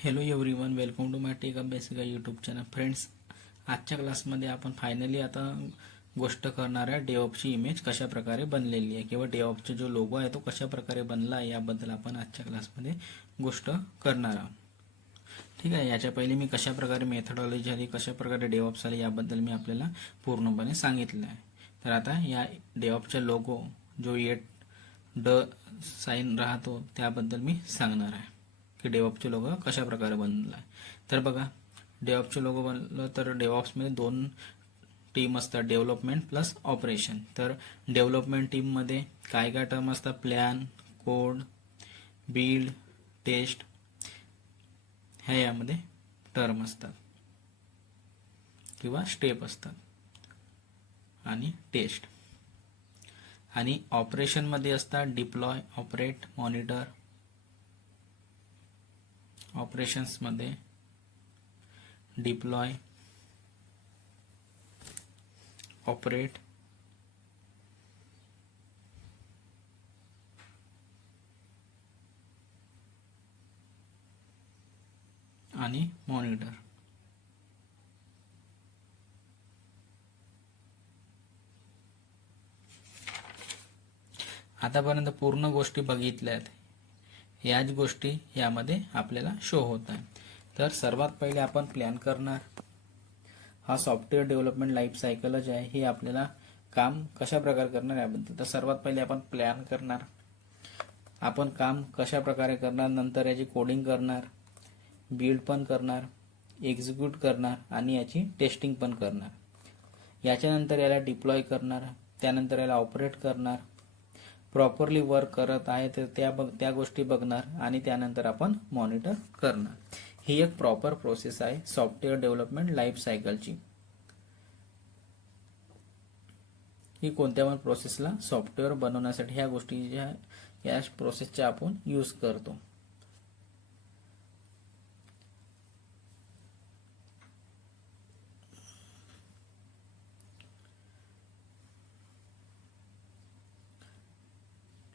Hello everyone, welcome to my tech Abhyasika YouTube channel. Friends, आजच्या क्लासमध्ये आपण फायनली आता गोष्ट करणार आहे डेव्हऑप्सची इमेज कशा प्रकारे बनलेली आहे किंवा डेव्हऑप्सचा जो लोगो आहे तो कशा प्रकारे बनला आहे याबद्दल आपण आजच्या क्लासमध्ये गोष्ट करणार आहोत. ठीक आहे. याच्या पहिले मी कशा प्रकारे मेथडॉलॉजी आली, कशा प्रकारे डेव्हऑप्स आली याबद्दल मी आपल्याला पूर्णपणे सांगितलं आहे. तर आता या डेव्हऑप्सचा लोगो जो ड साइन राहतो त्याबद्दल मी सांगणार आहे की डेव्हऑप्सचे लोगो कशा प्रकारे बनला आहे. तर बघा, डेव्हऑप्सचे लोगो बनलं तर डेव्हऑप्समध्ये दोन टीम असतात, डेव्हलपमेंट प्लस ऑपरेशन. तर डेव्हलपमेंट टीममध्ये काय काय टर्म असतात? प्लॅन, कोड, बिल्ड, टेस्ट ह्या यामध्ये टर्म असतात किंवा स्टेप असतात आणि टेस्ट. आणि ऑपरेशनमध्ये असतात डिप्लॉय, ऑपरेट, मॉनिटर. ऑपरेशन्समध्ये डिप्लॉय, ऑपरेट आणि मॉनिटर. आतापर्यंत पूर्ण गोष्टी बघितल्या आहेत. याच गोष्टी यामध्ये आपल्याला शो होत आहे. तर सर्वात पहिले आपण प्लॅन करणार. हा सॉफ्टवेअर डेव्हलपमेंट लाईफ सायकलच आहे. हे आपल्याला काम कशा प्रकारे करणार याबद्दल. तर सर्वात पहिले आपण प्लॅन करणार. आपण काम कशा प्रकारे करणार, नंतर याची कोडिंग करणार, बिल्ड पण करणार, एक्झिक्यूट करणार आणि याची टेस्टिंग पण करणार. याच्यानंतर याला डिप्लॉय करणार, त्यानंतर याला ऑपरेट करणार, प्रॉपरली वर्क करत आहे तर त्या गोष्टी बघणार आणि त्यानंतर आपण मॉनिटर करणार. ही एक प्रॉपर प्रोसेस आहे सॉफ्टवेअर डेव्हलपमेंट लाईफ सायकलची. ही कोणत्या पण प्रोसेसला सॉफ्टवेअर बनवण्यासाठी ह्या गोष्टी या प्रोसेसचा आपण यूज करतो.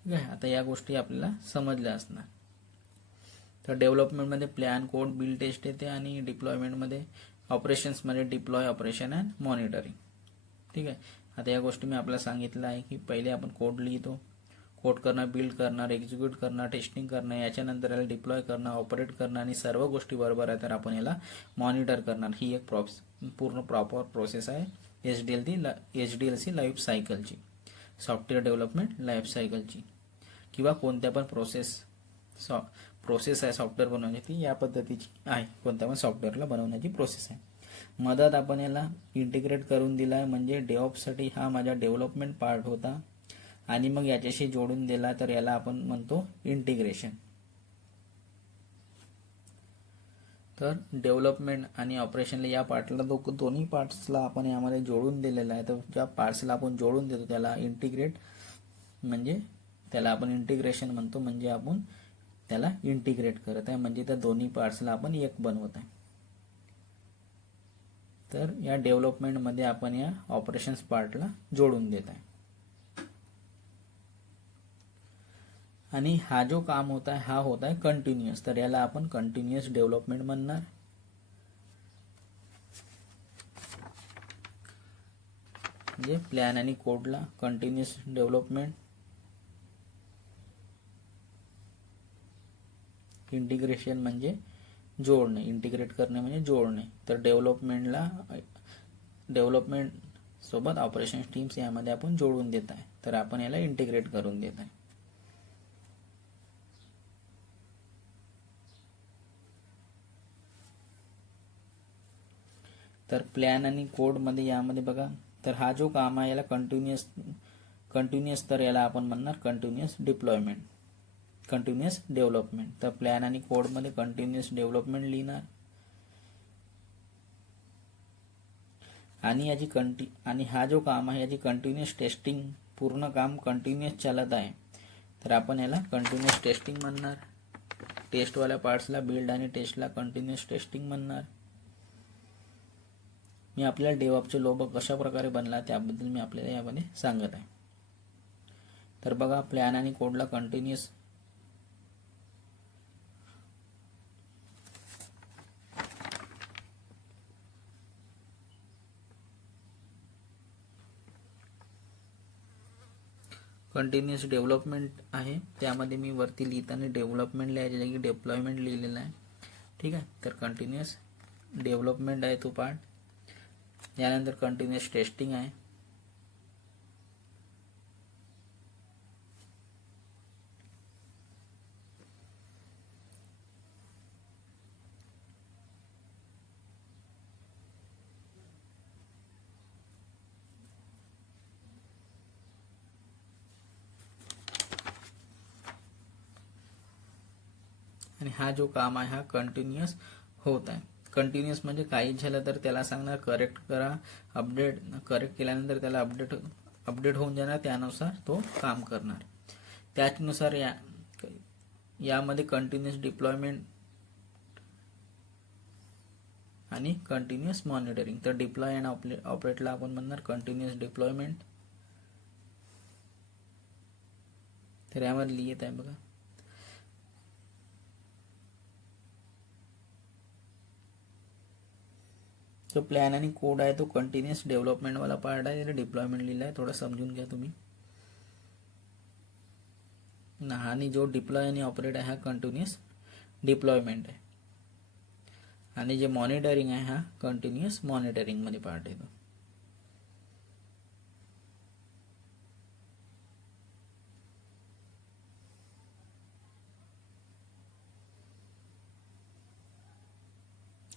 ठीक आहे. आता या गोष्टी आपल्याला समजल्या असणार. तर डेव्हलपमेंटमध्ये प्लॅन, कोड, बिल्ड, टेस्ट येते आणि डिप्लॉयमेंटमध्ये ऑपरेशन्समध्ये डिप्लॉय, ऑपरेशन अँड मॉनिटरिंग. ठीक आहे. आता या गोष्टी मी आपल्याला सांगितलं आहे की पहिले आपण कोड लिहितो, कोड करणार, बिल्ड करणार, एक्झिक्यूट करणार, टेस्टिंग करणार, याच्यानंतर याला डिप्लॉय करणार, ऑपरेट करणार आणि सर्व गोष्टी बरोबर आहे तर आपण याला मॉनिटर करणार. ही एक पूर्ण प्रॉपर प्रोसेस आहे HDLC लाईफ सायकलची, सॉफ्टवेअर डेव्हलपमेंट लाईफ सायकलची. किंवा कोणत्या पण प्रोसेस आहे सॉफ्टवेअर बनवण्याची या पद्धतीची आहे. कोणत्या पण सॉफ्टवेअरला बनवण्याची प्रोसेस आहे. मदत आपण याला इंटिग्रेट करून दिला आहे, म्हणजे डेव्हऑप्ससाठी हा माझा डेव्हलपमेंट पार्ट होता आणि मग याच्याशी जोडून दिला तर याला आपण म्हणतो इंटिग्रेशन. तर डेव्हलपमेंट आणि ऑपरेशनला या पार्टला दोन्ही पार्ट्सला आपण यामध्ये जोडून दिलेला आहे. तर ज्या पार्ट्सला आपण जोडून देतो त्याला इंटिग्रेट म्हणजे त्याला आपण इंटिग्रेशन म्हणतो, म्हणजे आपण त्याला इंटिग्रेट करत आहे, म्हणजे त्या दोन्ही पार्ट्सला आपण एक बनवत आहे. तर या डेव्हलपमेंटमध्ये आपण या ऑपरेशन्स पार्टला जोडून देत आहे. आणि हा जो काम होता है हा होता है कंटिन्युअस. तर याला आपण कंटिन्युअस डेव्हलपमेंट म्हणणार. म्हणजे प्लॅन आणि कोडला कंटिन्युअस डेव्हलपमेंट, इंटिग्रेशन म्हणजे जोडणे, इंटिग्रेट करणे म्हणजे जोडणे. तर डेव्हलपमेंट सोबत ऑपरेशन टीम्स यामध्ये आपण जोडून देत आहे, तर आपण याला इंटिग्रेट करून देत आहे. तर प्लॅन आणि कोड मध्ये यामध्ये बघा, तर हा जो काम आहे याला कंटिन्युअस तर याला आपण म्हणणार कंटिन्युअस डिप्लॉयमेंट, कंटिन्युअस डेव्हलपमेंट. तर प्लॅन आणि कोड मध्ये कंटिन्युअस डेव्हलपमेंट लिहिणार आणि आणि हा जो काम आहे याची कंटिन्युअस टेस्टिंग, पूर्ण काम कंटिन्युअस चालत आहे तर आपण याला कंटिन्युअस टेस्टिंग म्हणणार. टेस्टवाल्या पार्ट्सला बिल्ड आणि टेस्टला कंटिन्युअस टेस्टिंग म्हणणार. मी आपल्याला डेव्हऑप्सचे लोगो कशा प्रकारे बनला त्याबद्दल मी आपल्याला यामध्ये सांगत आहे. तर बघा, प्लॅन आणि कोडला कंटिन्युअस कंटिन्युअस डेव्हलपमेंट आहे, त्यामध्ये मी वरती लिहिताना डेव्हलपमेंट लिहायच्या जागी डिप्लॉयमेंट लिहिलेलं आहे. ठीक आहे, तर कंटिन्युअस डेव्हलपमेंट आहे तो पार्ट. यानंतर कंटिन्युअस टेस्टिंग आहे. आणि हा जो काम आहे हा कंटिन्युअस होत आहे. कंटिन्युअस म्हणजे काही झालं तर त्याला सांगणार करेक्ट करा, अपडेट करेक्ट केल्यानंतर त्याला अपडेट होऊन जाणार, त्यानुसार तो काम करणार. त्याचनुसार यामध्ये कंटिन्युअस डिप्लॉयमेंट आणि कंटिन्युअस मॉनिटरिंग. तर डिप्लॉय अँड ऑपरेटला आपण म्हणणार कंटिन्युअस डिप्लॉयमेंट. तर यामध्ये लिहित आहे बघा, जो प्लॅन आणि कोड आहे तो कंटिन्युअस डेव्हलपमेंट वाला पार्ट आहे. डिप्लॉयमेंट लिहिला आहे, थोडं समजून घ्या तुम्ही. आणि जो डिप्लॉय आणि ऑपरेट आहे हा कंटिन्युअस डिप्लॉयमेंट आहे. आणि जे मॉनिटरिंग आहे हा कंटिन्युअस मॉनिटरिंग मध्ये पार्ट येतो.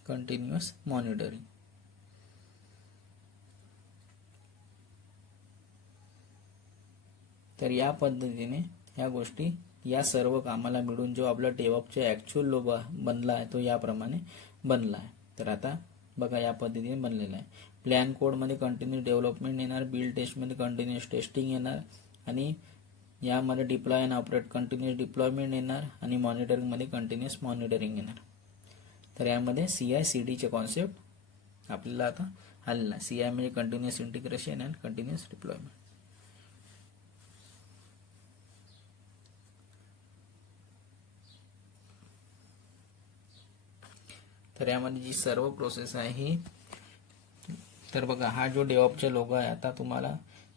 Continuous monitoring. तर या पद्धतीने ह्या गोष्टी, या सर्व कामाला मिळून जो आपला डेव्हऑप्सचा ॲक्च्युअल लोगो बनला आहे तो याप्रमाणे बनला आहे. तर आता बघा या पद्धतीने बनलेला आहे. प्लॅन कोडमध्ये कंटिन्युअस डेव्हलपमेंट येणार, बिल्ड टेस्टमध्ये कंटिन्युअस टेस्टिंग येणार, आणि यामध्ये deploy and operate continuous deployment येणार, आणि मॉनिटरिंगमध्ये कंटिन्युअस मॉनिटरिंग येणार. तर यामध्ये CI/CD चे कॉन्सेप्ट आपल्याला आता आलेला आहे. CI म्हणजे continuous integration and continuous deployment. तर यामध्ये जी सर्व प्रोसेस आहे ही, तर बघा हा जो डेव्हऑप्सचा लोगो आहे, आता तुम्हाला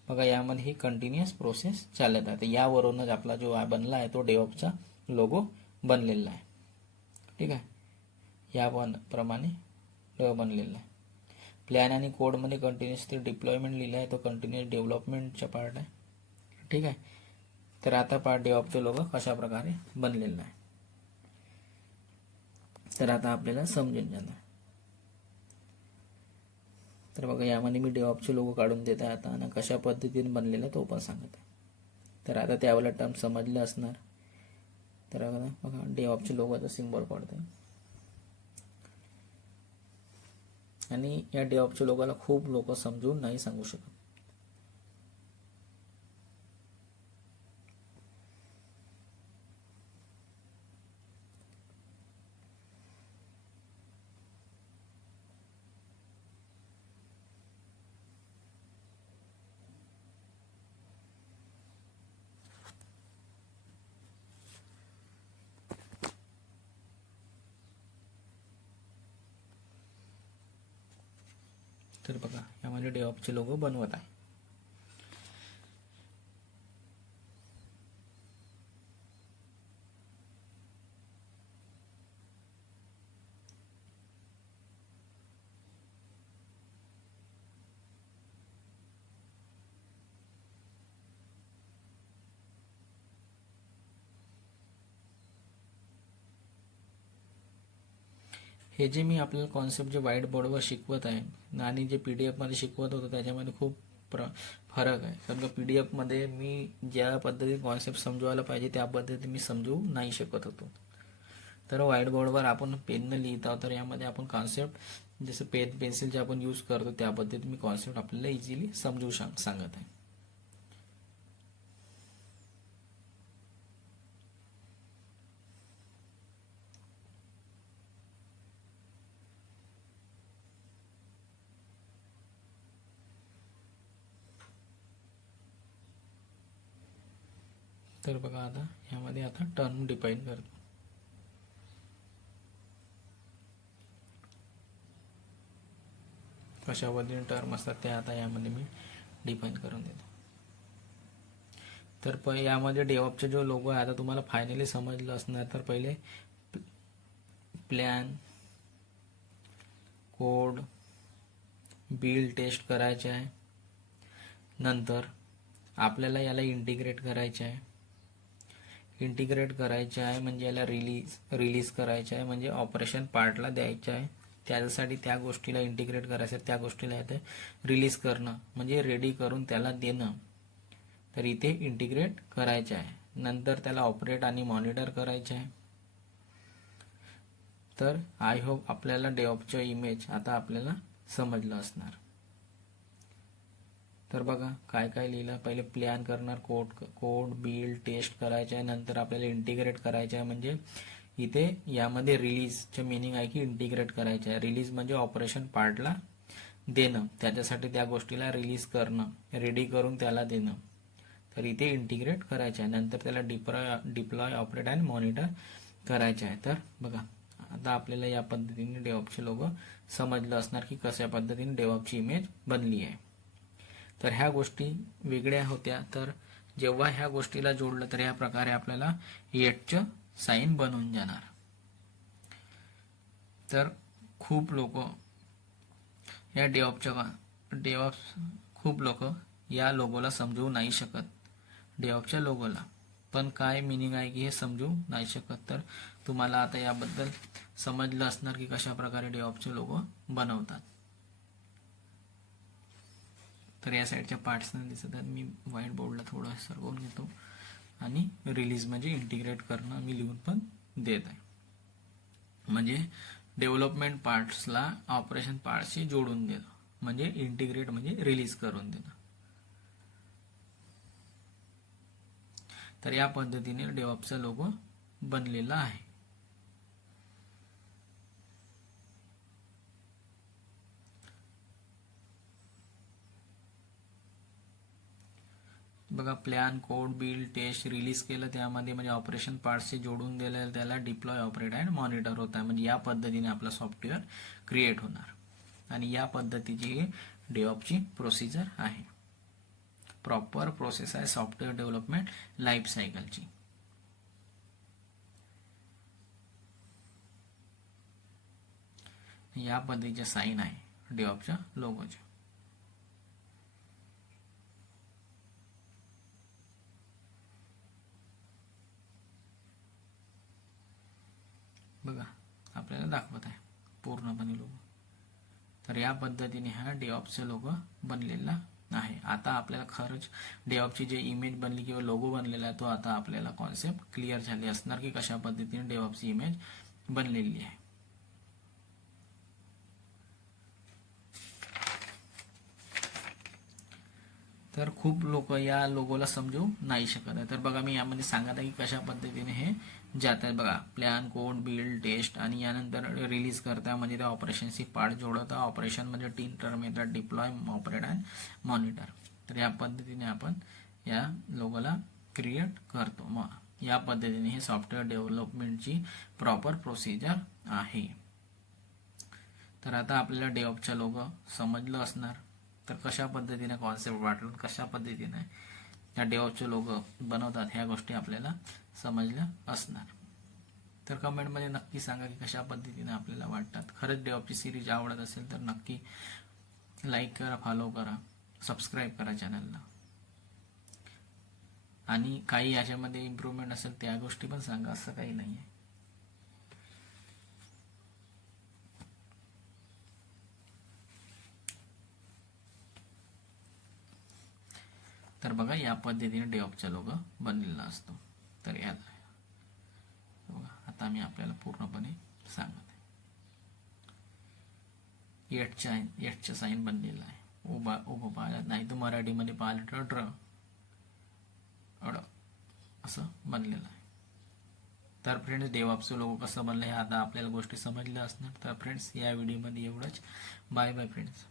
बघा यामध्ये ही कंटिन्युअस प्रोसेस चालत आहे. तर यावरूनच आपला जो बनला आहे तो डेव्हऑप्सचा लोगो बनलेला आहे. ठीक आहे, या प्रमाणे बनलेला आहे. प्लॅन आणि कोडमध्ये कंटिन्युअस ते डिप्लॉयमेंट लिहिलं आहे, तो कंटिन्युअस डेव्हलपमेंटचा पार्ट आहे. ठीक आहे, तर आता पार्ट डेव्हऑप्सचा लोगो कशा प्रकारे बनलेला आहे तर आता आपल्याला समजून जाणार. तर बघा यामध्ये मी डेव्हऑप्सचे लोगो काढून देत आहे आता, आणि कशा पद्धतीने बनलेला तो पण सांगत आहे. तर आता त्यावेळेला टर्म समजलं असणार. तर बघा डेव्हऑप्सचे लोगोचा सिम्बॉल काढतोय, आणि या डेव्हऑप्सच्या लोगोला खूप लोक समजून नाही सांगू शकत. तर बघा यामध्ये डेव्हऑप्सचे लोगो बनवत आहे. हे जे मी आपल्याला कॉन्सेप्ट जे व्हाईट बोर्डवर शिकवत आहे आणि जे PDF मध्ये शिकवत होतो त्याच्यामध्ये खूप फरक आहे. कारण PDF मध्ये मी ज्या पद्धतीने कॉन्सेप्ट समजवायला पाहिजे त्या पद्धतीने मी समजवू नाही शकत होतो. तर व्हाईट बोर्डवर आपण पेनने लिहित आहोत, तर यामध्ये आपण कॉन्सेप्ट जसं पेन पेन्सिल जे आपण यूज करतो त्या पद्धतीने मी कॉन्सेप्ट आपल्याला इझिली समजवू सांगत आहे. तर बघा आता यामध्ये आता टर्म डिफाईन करतो. कशा पद्धतीने टर्म असतात ते आता यामध्ये मी डिफाईन करून देतो. तर यामध्ये डेव्हऑपचा जो लोगो आहे आता तुम्हाला फायनली समजलं असणार. तर पहिले प्लॅन, कोड, बिल्ड, टेस्ट करायचे आहे. नंतर आपल्याला याला इंटिग्रेट करायचे आहे. इंटिग्रेट करायचे आहे म्हणजे याला रिलीज करायचे आहे, म्हणजे ऑपरेशन पार्टला द्यायचं आहे. त्याच्यासाठी त्या गोष्टीला इंटिग्रेट करायचं आहे, त्या गोष्टीला येते रिलीज करणं म्हणजे रेडी करून त्याला देणं. तर इथे इंटिग्रेट करायचे आहे. नंतर त्याला ऑपरेट आणि मॉनिटर करायचे आहे. तर आय होप आपल्याला डेव्हऑपचं इमेज आता आपल्याला समजलं असणार. तर बघा काय काय लिहिलं. पहिले प्लॅन करणार, कोड बिल्ड टेस्ट करायचं आहे. नंतर आपल्याला इंटिग्रेट करायचं आहे म्हणजे इथे यामध्ये रिलीजचं मिनिंग आहे की इंटिग्रेट करायचं आहे. रिलीज म्हणजे ऑपरेशन पार्टला देणं, त्याच्यासाठी त्या गोष्टीला रिलीज करणं, रेडी करून त्याला देणं. तर इथे इंटिग्रेट करायचं आहे. नंतर त्याला डिप्लॉय ऑपरेट आणि मॉनिटर करायचं आहे. तर बघा आता आपल्याला या पद्धतीने डेव्हऑपचे लोगो समजलं असणार की कशा पद्धतीने डेव्हऑपची इमेज बनली आहे. तर ह्या गोष्टी वेगळ्या होत्या. तर जेव्हा ह्या गोष्टीला जोडलं तर या प्रकारे आपल्याला येटचं साईन बनून जाणार. तर खूप लोक या खूप लोक या लोगोला समजवू नाही शकत, डेव्हऑपच्या लोगोला. पण काय मिनिंग आहे की हे समजू नाही शकत. तर तुम्हाला आता याबद्दल समजलं असणार की कशा प्रकारे डेव्हऑपचे लोगो बनवतात. तर या साईडच्या पार्ट्स नाही दिसत आहेत, मी व्हाईट बोर्डला थोडं सरकवून घेतो. आणि रिलीज म्हणजे इंटिग्रेट करणं मी लिहून पण देत आहे. म्हणजे डेव्हलपमेंट पार्ट्सला ऑपरेशन पार्ट्सशी जोडून देणं म्हणजे इंटिग्रेट म्हणजे रिलीज करून देणं. तर या पद्धतीने डेव्हऑपचा लोगो बनलेला आहे. बघा plan, code, build, test, release केलं त्यामध्ये म्हणजे ऑपरेशन पार्ट्सशी जोडून दिलं, त्याला डिप्लॉय ऑपरेट अँड मॉनिटर होत आहे. म्हणजे या पद्धतीने आपला सॉफ्टवेअर क्रिएट होणार. आणि या पद्धतीची ही डेव्हऑपची प्रोसिजर आहे. प्रॉपर प्रोसेस आहे सॉफ्टवेअर डेव्हलपमेंट लाईफ सायकलची. या पद्धतीचे साईन आहे डेव्हऑपच्या लोगोचे. बघा आपल्याला दाखवत आहे पूर्णपणे लोगो. तर या पद्धतीने हा डेव्हऑपचा लोगो बनलेला आहे. आता आपल्याला खरंच डेव्हऑपची जी इमेज बनली किंवा लोगो बनलेला आहे तो आता आपल्याला कॉन्सेप्ट क्लिअर झाली असणार की कशा पद्धतीने डेव्हऑपची इमेज बनलेली आहे. तर खूप लोक या लोगोला समजू नाही शकत आहे. तर बघा मी यामध्ये सांगत आहे की कशा पद्धतीने हे जात आहे. बघा प्लॅन, कोड, बिल्ड, टेस्ट आणि यानंतर रिलीज करता म्हणजे त्या ऑपरेशनशी पार्ट जोडता. ऑपरेशन म्हणजे 3 टर्म येतात, डिप्लॉय, ऑपरेट आणि मॉनिटर. तर या पद्धतीने आपण या लोगोला क्रिएट करतो. मग या पद्धतीने हे सॉफ्टवेअर डेव्हलपमेंटची प्रॉपर प्रोसिजर आहे. तर आता आपल्याला डेव्हऑपचा लोगो समजलं असणार. तर कशा पद्धतीने कॉन्सेप्ट वाटून कशा पद्धतीने या डेव्हऑपचे लोगो बनवतात ह्या गोष्टी आपल्याला समजल्या असणार. तर कमेंटमध्ये नक्की सांगा की कशा पद्धतीने आपल्याला वाटतात. खरंच डेव्हऑपची सिरीज आवडत असेल तर नक्की लाईक करा, फॉलो करा, सबस्क्राईब करा चॅनलला. आणि काही याच्यामध्ये इम्प्रूव्हमेंट असेल त्या गोष्टी पण सांगा, असं काही नाही आहे. तर बघा या पद्धतीने डेव्हऑपचा लोगो बनलेला असतो. तर याला बघा आता मी आपल्याला पूर्णपणे सांगत आहे. येटचं साईन बनलेलं आहे. उभं पाहिलं नाही तर मराठीमध्ये पाहिलं तर ड्र अड असं बनलेलं आहे. तर फ्रेंड्स डेव्हऑपचं लोगो कसं बनलं हे आता आपल्याला गोष्टी समजल्या असणार. तर फ्रेंड्स या व्हिडिओमध्ये एवढंच. Bye bye friends.